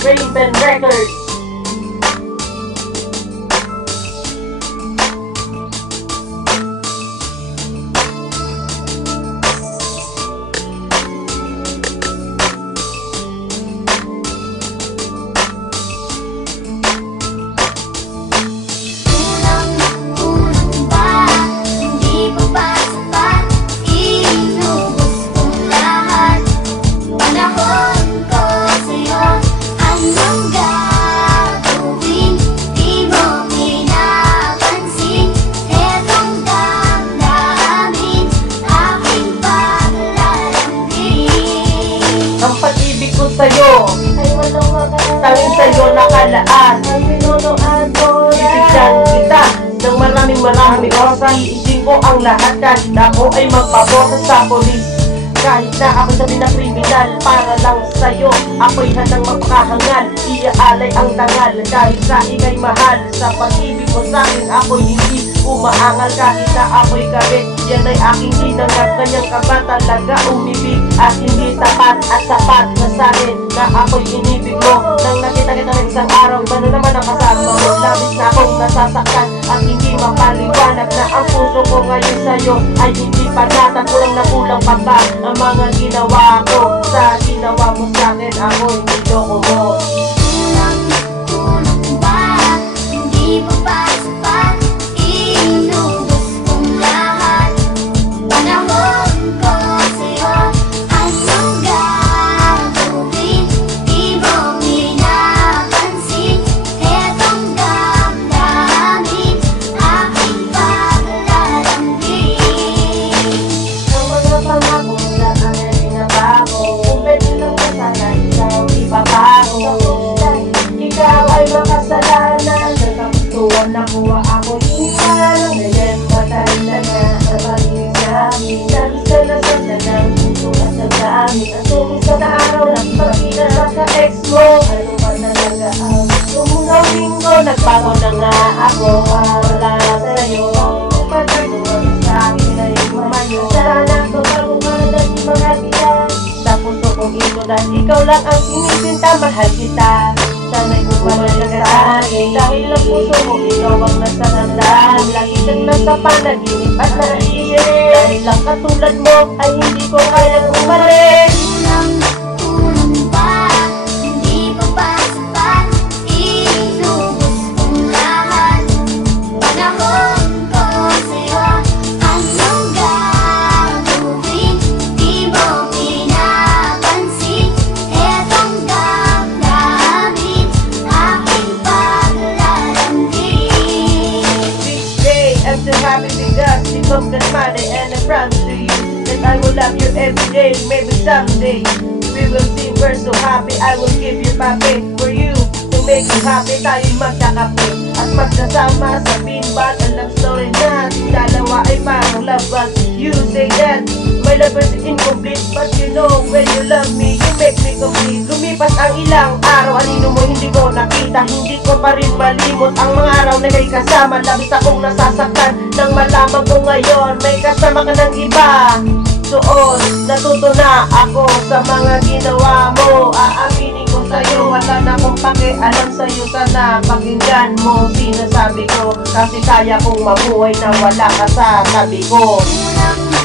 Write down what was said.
Raven Records. Ang pag-ibig ko sa'yo ay walang makalaan. tanging sa'yo nakalaan. Ay minunuan ko Bibigyan kita ng maraming oras. Iisipin ko ang lahat kahit ako ay magpaboto sa polis. Kahit na ako sabi na kriminal, para lang sa'yo ako'y handang magpakahangal. Iaalay ang dangal dahil sa ika'y mahal. Sa pag-ibig mo sa'kin ako'y hindi umaangal. Kahit na ako'y gabi, yan ay aking hinangad. Kanyang ka ba talaga umibig at hindi tapat at sapat na sa'kin na ako'y inibig mo? Nang nakita kita ng isang araw, iba na naman ang kasama mo. Labis na akong nasasaktan at hindi mapaliwanag na ang puso ko ngayon sa'yo ay hindi panatag. Kulang pa ba ang mga ginawa ko? Sa ginawa mo sa'kin, ako'y niloko mo. Kulang ba? Hindi pa ba sapat? Inubos kong lahat. Panahon ko sa'yo, anong gagawin? Di mo pinapansin. Etong damdamin, aking paglalambing. Ang mga pangako na ay nabago, kung pwede lang na sana ikaw ipapago. Ikaw ay makasalanan, nagkaputuan nakuha ako iwan. Ngayon matanda na ang pag-ibig namin. Labis ka na sa ng puso at sa dami. Ang sumisa na araw ng pag-inasa sa ex mo. Ano ba talaga ang sumunang linggo? Nagbago na nga ako, wala sa'yo. Pagkakuha sa akin ay umayo. Sana tumago ka na di mga tiyan. Sa puso kong ito na ikaw lang ang sinisinta, mahal kita. Sana'y bumalik ka sa akin. Dahil ang puso mo, ikaw ang nasa handaan. Lagi kang nasa panaginip at naiisip. Dahil lang katulad mo, ay hindi ko kayang umalis. Kulang ba? Hindi pa ba sapat? Inubos kong lahat. Panahon ko sa'yo, anong gagawin? Di mo pinapansin. Etong damdamin, aking paglalambing. This day I'm so happy because you come to money, and I promise to you that I will love you every day. Maybe someday we will see we're so happy. I will give you my babe for you to make you happy. Tayo'y magkakape at magkasama sa pinbag. Ang love story natin dalawa ay parang love bug. You say that my love is incomplete, but you know when you love me, you make me complete. Lumipas ang ilang araw, anino mo hindi ko nakita. Hindi ko pa rin malimot ang mga araw na may kasama. Labis akong nasasaktan nang malaman ko ngayon may kasama ka ng iba. Doon, natuto na ako sa mga ginawa mo. Aaminin ko sa'yo, wala na akong pakialam sa'yo. Sana pakinggan mo sinasabi ko, kasi kaya kong mabuhay na wala ka sa tabi ko. Kulang